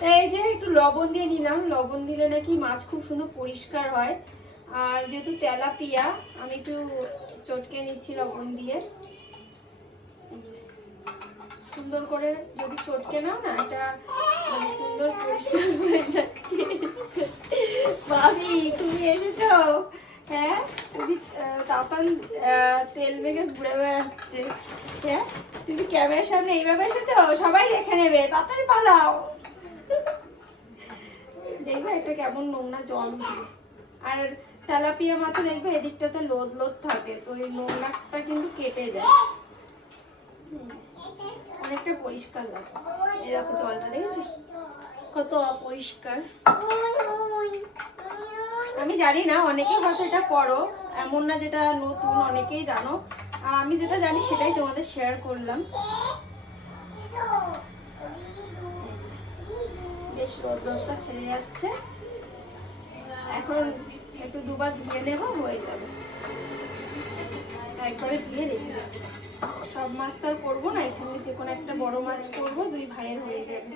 এই যে একটু লবণ দিয়ে নিলাম। লবণ দিলে নাকি মাছ খুব সুন্দর পরিষ্কার হয়। আর যেহেতু তেলাপিয়া আমি একটু চটকে নিচ্ছি লবণ দিয়ে। সুন্দর করে যদি চটকে নাও না এটা মানে সুন্দর পরিষ্কার হয়ে যাচ্ছে ভাবি তুমি এসেছ? হ্যাঁ? তুমি আহ, তেল মেঘে ঘুরে বেড়াচ্ছে। হ্যাঁ? তুমি ক্যামেরার সামনে এইভাবে এসেছ? সবাই দেখে নেবে। তাড়াতাড়ি পালাও। একটা কেমন নোংরা জল। আর তেলাপিয়া মাছে দেখবে, এদিকটাতে লোদ লোদ থাকে, তো এই নোংরাটা কিন্তু কেটে যায়। অনেকটা পরিষ্কার লাগে। এরকম জলটা, দেখেছ? কত অপরিষ্কার। আমি জানি না, অনেকেই হয়তো এটা করো, এমন না যেটা নতুন, অনেকেই জানো। আর আমি যেটা জানি, সেটাই তোমাদের শেয়ার করলাম। ছেড়ে যাচ্ছে। এখন একটু দুবার ধুয়ে নেব, হয়ে যাবে। একবারে ধুয়ে সব মাছ তো আর করব না, এখানে যে কোনো একটা বড় মাছ করব, দুই ভাইয়ের হয়ে যাবে।